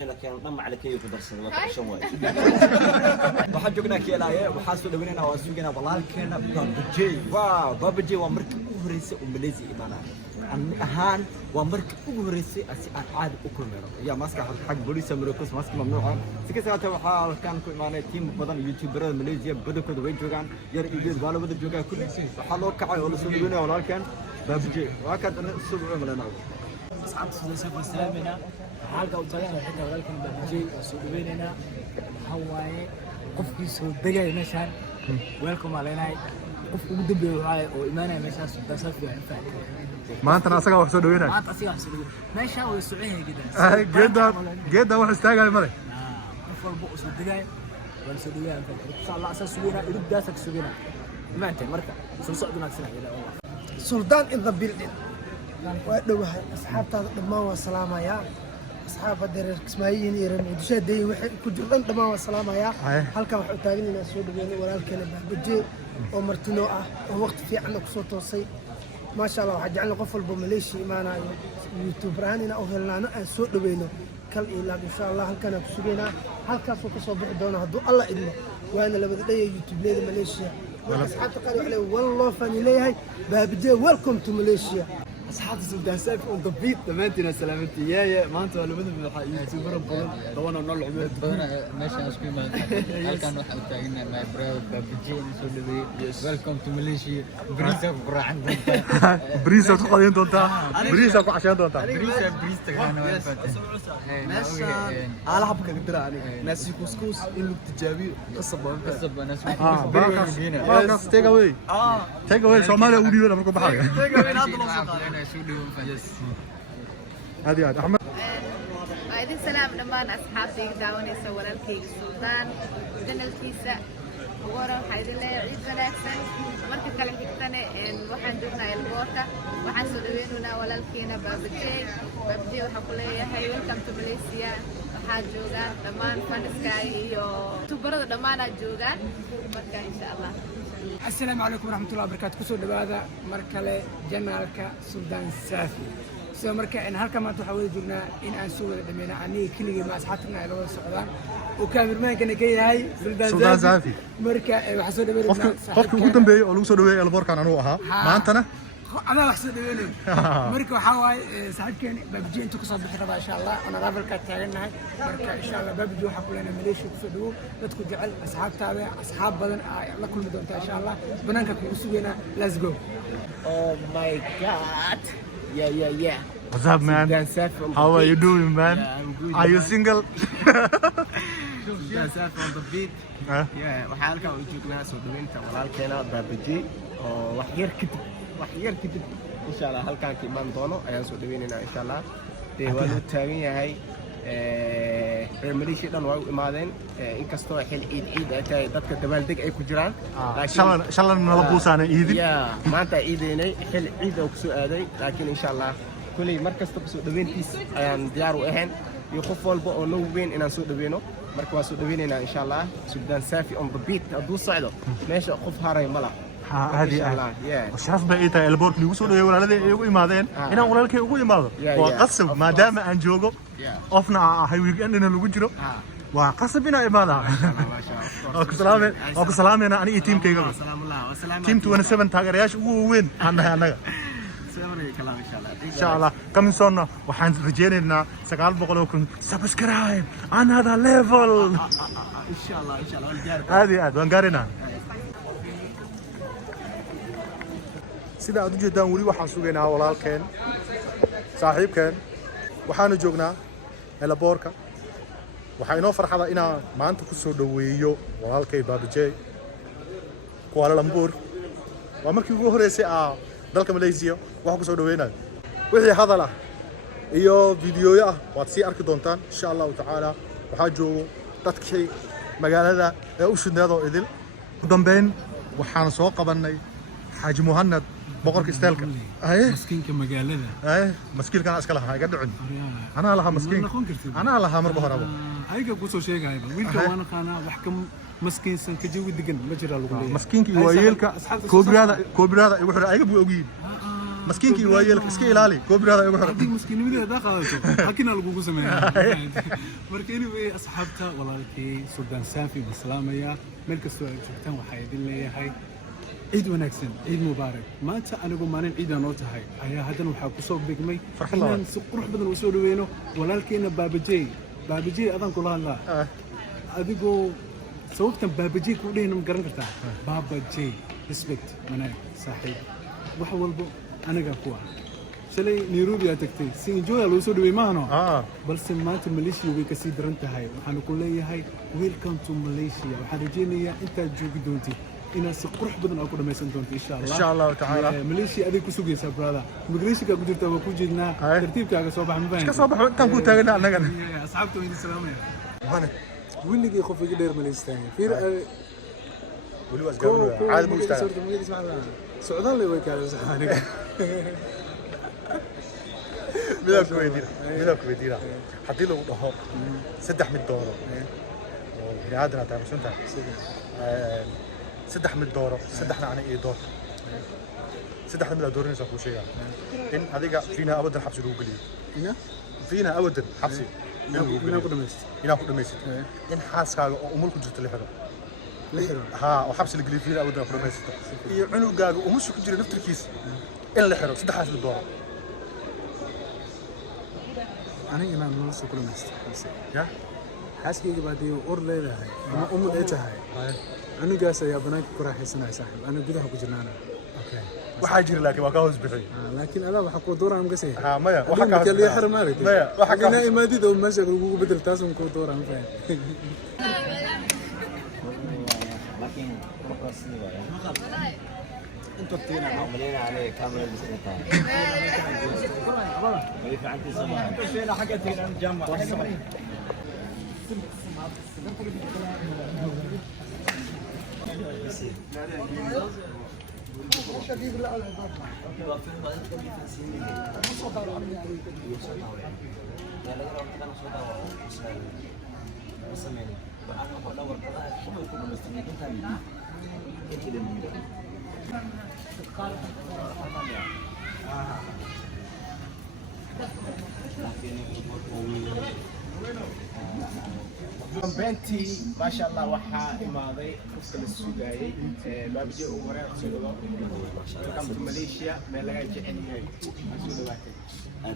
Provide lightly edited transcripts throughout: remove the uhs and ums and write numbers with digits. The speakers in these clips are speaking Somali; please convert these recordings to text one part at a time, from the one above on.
لكن ضم على كيف درس الوقت شوي waxaan joognaa keelaaye waxaa soo dhaweynayna waa suuqina walaalkeena babji waaw babji waa markii ugu horeysay oo Malaysia imaanay ahaan waa markii ugu horeysay asi aan caadi u kulmeyno ya maska xaq booliska Marocos maska mamnuuca si kasta waxaa halkan ku imaanay team badan youtuberada Malaysia badakooda way joogaan yar iyo wala wada joogaa kulli waxaa loo kacay oo la soo dhaweynaya walaalkeen babji waa ka soo dhaweynayna أصحاب سوسة سلامنا حلقة وطلعنا حتى ولكن بنجي سودويننا هواي قفكي سودجاي مثلا ويلكم علينا قف ودبي وعاي وإيمانه مثلا سودة صفي عنفاك ما أنت ناسك واحد سودوينك ما أنت أصيغ سودوين ما يشاو يسوعيه كده جدا واحد استاجر مرة قف البؤ سودجاي ولا سودوين عنفاك إن شاء الله أساس سوينا يرد داسك سوينا ما أنت مركب سوسعدنا كسرنا إلى والله سلطان in the building وأدوها أصحاب دماء والسلام يا أصحاب درير كسمايين يرن ودشة دي وحد كجران دماء والسلام يا هل كان حتاجين الناس يدوبين ولا الكلام بجي ومرتنوعة ووقت في عندك صوت وصي ما شاء الله حد عندنا قفل بمليشي معنا يوتيوبراننا أو هلنا سوق دوبينه كل إلا إن شاء الله هل كان بسوقنا هل كان فوق صبح دونا هدو الله إدمه وأنا لما بدي يوتيوب لي ماليشيا أصحاب قالوا عليه والله فاني ليه بابجي ويلكم تو ماليشيا أصحاب سلطان سافي on the beat تمانتنا سلامتي يا ما أنتوا اللي بدنا يوتيوبر بدون طبعا نقول عمود بدنا ماشي أسكي ما هل كان واحد تاعنا مع براو بابجي نسولي ويلكم تو ماليشيا بريسا برا عندك بريسا تقولين دونتا بريسا عشان دونتا بريسا أنا وين ناس على حبك قدر عليه ناس كوسكوس إنه تجابي قصب ناس باكس تيك أواي تيك أواي سومالي أوديو لما كنت بحاجة هذه أحمد وعيد السلام لما أصحابي دعوني سوى الكيك سلطان جنة الكيسة وورا حيد الله عيد ونكسن مركز كلام كتانة وحن جبنا البوركة وحن سودويننا ولا الكينا بابجي وحقولي هاي ويلكم تو ماليزيا waxaa joogaan dhammaan faniska iyo tubarada dhammaan joogaan marka insha Allah السلام عليكم ورحمة الله وبركاته كسر دبادة مركلة جنالك سلطان سافي سو مركا إن هالك ما تحاول جبنا إن أنسوي دمينا عني كل ما أصحابنا إلى السعودان وكاميرمان كنا كي هاي سلطان سافي مركا وحسود دبينا قفك قدام بي أو لو سودوي البوركان أنا وها ما أنتنا أنا وحسود دبينا مركا وحواي صاحب كان ببجي أنتو كسر بحرة إن شاء الله أنا رافل كاتعلنا هاي مركا إن شاء الله ببجي وحقولنا مليشي كسودو بدكم جعل أصحاب تابع أصحاب بدن الله كل مدون إن شاء الله بنانك كوسوينا let's go Oh my God yeah What's up man? How are you doing man? I'm good, Are you single? سلطان سافي on the beat waxaa halkan u joognaa soo dhaweynta walaalkeena babji oo wax yar kadib insha Allah halkan ka iman doono ayaan soo dhaweynaynaa insha Allah waa loo taagan yahay Malaysia dhan waa u imaadeen inkastoo xil ciid ay tahay dadka dabaaldeg ay ku jiraan shalan nala buusaana iidin maanta ciideynay xil ciid oo ku soo aaday laakiin insha Allah kulli markasta soo dhaweyntiis ayaan diyaar u ahayn iyo qof walba oo noo weyn inaan soo dhaweyno marka waa soo dhaweynaynaa insha Allah Sultan Safi on the beat hadduu socdo meesha qof haray mala هذه وشرف بقيتها البورك اللي وصلوا يا ولادي يجوا إمادين هنا ولادك يجوا إمادة وقصب ما دام أنجوجو أفنا هاي ويكند إنه لوجرو وقصب بنا إمادة أكو سلام أنا أي تيم كيجو تيم 27 تاجرياش وين أنا إن شاء الله كم صرنا وحن رجعنا سقال بقولكم سبسكرايب أنا هذا ليفل إن شاء الله هذه وانقارنا sida aad u jeedaan wali waxaan sugaynaa walaalkeen saaxiibkeen waxaanu joognaa elaboorka waxa inoo farxada inaan maanta ku soo dhaweeyo walaalkay babjay Kuala Lumpur waa markii ugu horeysay dalka Malaysia waxa ku soo dhaweynayo wixii hadal ah iyo fiidiyoyo ah waad sii arki doontaan insha Allah taala waxa joogo dadkii magaalada ee u shidnaado idil u dambeyn waxaan soo qabanay حاج مهند بقولك استالك مسكين كمجالده مسكين كان اسكلها هاي قد عند انا لها مسكين انا لها مر بهربا هايقا قصو شيء هايبا ويلكا وانا خانا وحكم مسكين سن كجوي دقن ما جرى لو مسكينك ويلكا كوبريادا وحر ايغا بو اوغين maskiinkii waa yeelka iska ilaali goobiraada ugu xor haddii maskiinimada hadaa qaadato hakina lagugu sameeyaa marka anyway asxaabta walaalkay Suldaan Saafi baan salaamayaa meel kastoo aad joogtaan waxaa idin leeyahay ciid wanaagsan ciid mubaarak maanta anigu maalin ciid aan oo tahay ayaa haddana waxaa ku soo begmay inaan si qurux badan u soo dhaweeno walaalkeena baabajey adaan kula hadlaa adigoo sababtan baabajey ku dhehna ma garan kartaa baabajey respect wanaag saaxiib wax walbo aniga ku ah shalay Nairobi aad tagtay si enjoy loo soo dhaweey maahno balse maanta Malaysia way ka sii daran tahay waxaan ku leeyahay welcome to Malaysia waxaan rajeynayaa intaad joogi doontid inaad si qurux badan ku dhameysan doonto insha Allah taala Malaysia adig ku sugaysaa brother immigration ka gudurta waa ku jeednaa tartiibkaaga soo bax ma baahan ka soo baxo intaan ku taagana anagana asxaabta way salaamaya waxaan willigii qof iga dheer Malaysia fiir wali was gaabno caadi ma istaa socdaan leh way kala saxaniga midabku weydiina haddii lagu dhaho 3 mid dooro oo bini'aadana tahay sunta 3 mid dooro 3 ana iyo door 3 mid doorinaysa ku sheegaa in adiga fiina abadan xabsi lagu geliyo fiina abadan xabsi inaa ku dhamaysto in xaaskaaga oo umul ku jirto lixdo ها وحبس الجليد فينا أبدا في المسجد يعنو جاج ومش كجري نفط الكيس إلا حلو صدق حاسب الدورة أنا نص كل مسجد يا حاسك يجي بعدي أور ليلة هاي أما إيتها هاي أنا جالس يا بنات كره حسنا يا صاحب أنا جدها كجرنا أنا أوكي وحاجر لكن ما كاوز بحي لكن أنا بحكوا دورة أنا قصي ها مايا وحكا اللي يحرم مالك مايا وحكا أنا ما دي دوم ماشي أقول بدل تاسم كود دورة أنا فاهم انتوا كتير عاملين عليه كاميرا بسيطة في عندي زمان انتوا فينا حاجة هنا نجمع بنتي ما شاء الله وحا إماضي فصل السوداء بابجي أموري أقصده كم في ماليزيا ملاقي جحني السوداء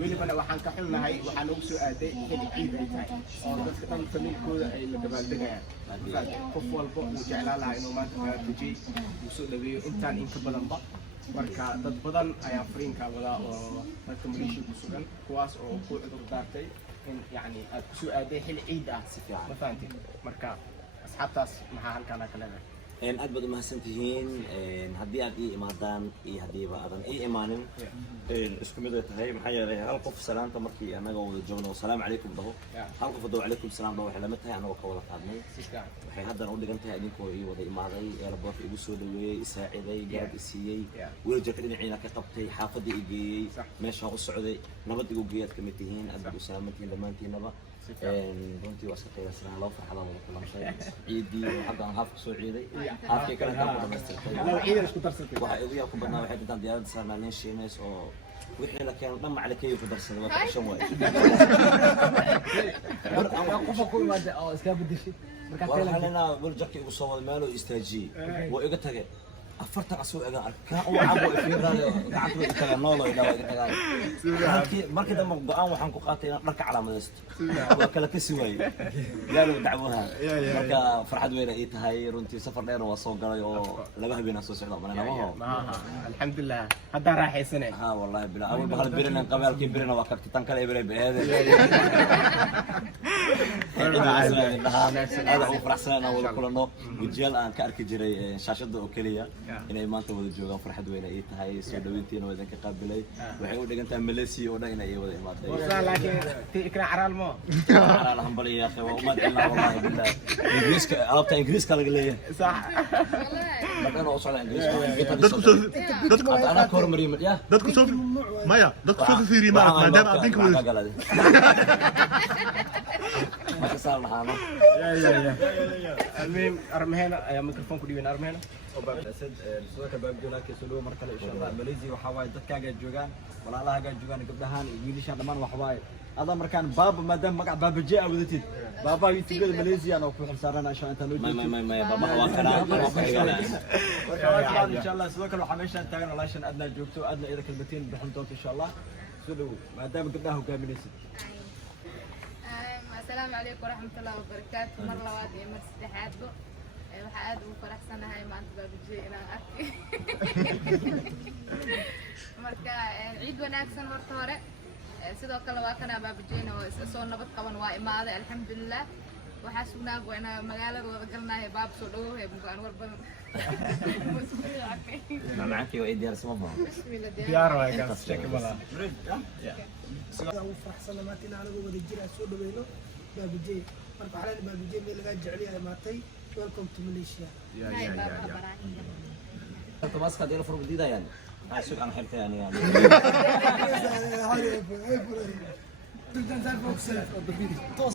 ويلي بنا وحن كحلنا هاي وحن نوصل أدي كده عيد هاي بس كتام تمين كودا اللي قبل دقيقة كفوا البق وجعل لها إنه ما تجي وصل لبيه إنتان إنك بدن بق marka dad badan ayaa fariinka wada oo marka Malaysia ku sugan kuwaas oo ku cudur daartay in yani aad ku soo aaday xil ciid ah si fiican ma fahanti marka asxaabtaas maxaa halkaan ka leedahay aad baad u mahadsantihiin haddii aad ii imaadaan iyo haddiiba aadan ii imaanin isku mid ay tahay maxaa yeelay hal qof salaanta markii anaga wada joogno salaamu calaykum dhaho hal qof dhaho calaykum salaam dhaho waxay la mid tahay anagoo ka wada qaadnay waxay haddana u dhigan tahay idinkoo ii wada imaaday eelaboorka igu soo dhaweeyey isaaciday garab isiiyey weeljarka dhinaciina ka qabtay xaafadda i geeyey meeshaan u socday nabad igu geeyaad ka mid tihiin aad baad u salaamantihiin dhammaantiinaba runtii waa iska qiyaasnaa loo farxadaan wada kulamshay ciidii xaggaan haafka soo ciiday haafkii kale intaan ku dhamaystirtay waxa igu yaa ku badnaa waxay intaan diyaaradda saarnaa nin shiimays oo wixii la keeno dhan macalikeeyo ku darsaday waa kashan waaye qofa ku imaada oo iska bedeshay marka waa halina weeljarka igu soo wada meeloo istaajiyey waa iga tagay afartan asoo eega arkaa oo cabo fiiraayo gacanta iga tagaa noolo ila iga tagaa markii dambe go'aan waxaan ku qaatay inaan dharka calaamadaysto waa kala ka siwaayey yaalo dacwaha marka farxad weyn ay tahay runtii safar dheer waa soo galay oo laba habeen soo socda mananaho alxamdulillah hadda raaxaysanay ha wallahi bila awal bahal birina qabaalkii birina waa karti tan kale ibray baheede هذا هو فرحسنا ولا كلنا وجيل أنا كأرك جري شاشة أوكلية إن ما أنت ولا جوجا فرحت وين أيت هاي سودوينتين وإذا كقابلي وحيود إذا أنت ملسي ولا إن أي ولا ما تدري لكن تكره عرال ما عرال هم بلي يا أخي وما أدري والله بالله إنجليز أبغى إنجليز كلا قليل صح أنا أوصل إنجليز أنا كور مريم يا دتك صوف مايا دتك صوف في ريما ما دام أبيك ما تصير معنا المهم أرمهنا يا ميكروفون كل يوم أرمهنا sidoo kale baab joolaa ka soo mar kale insha Allah Malaysia waxa waay dadkaaga joogaan walaalahaaga joogaan gabdhahan iyo wiilasha dhamaan waxa waay ada markaan baaba maadaama magac baabajee awadatid baaba youtube Malaysia oo ku xilsaaran insha Allah inta loo jeedo ما بابا waa kana insha Allah sidoo kale waxa meeshan taagan walaashan adna joogto adna ida kalmateen bixin doonto insha Allah soo dhaw maadaama gabdhaha hogaaminaysid السلام عليكم ورحمة الله وبركاته مرة لواد مر سدحات بو waxaa aad ugu faraxsanahay maanta baabajee inaan arkay marka ciid wanaagsan horta hore sidoo kale waa kana baabajeena oo soo nabad qaban waa imaaday alxamdulilah waxaa sugnaa inaa magaalada wada galnahay baab soo dhawow bugaan war badan معك وإيدي رسمه diyaar waay gaas check bala sidaan ugu faraxsana maanta in anagu wada jira soo dhaweyno baabajee marka waxaa leedahay baabajee meel lagaa jecel yahay maatay welcome to Malaysia أنت ماسك هذه الفرق جديدة يعني عايشك عن حرفة يعني Sultan Zalfa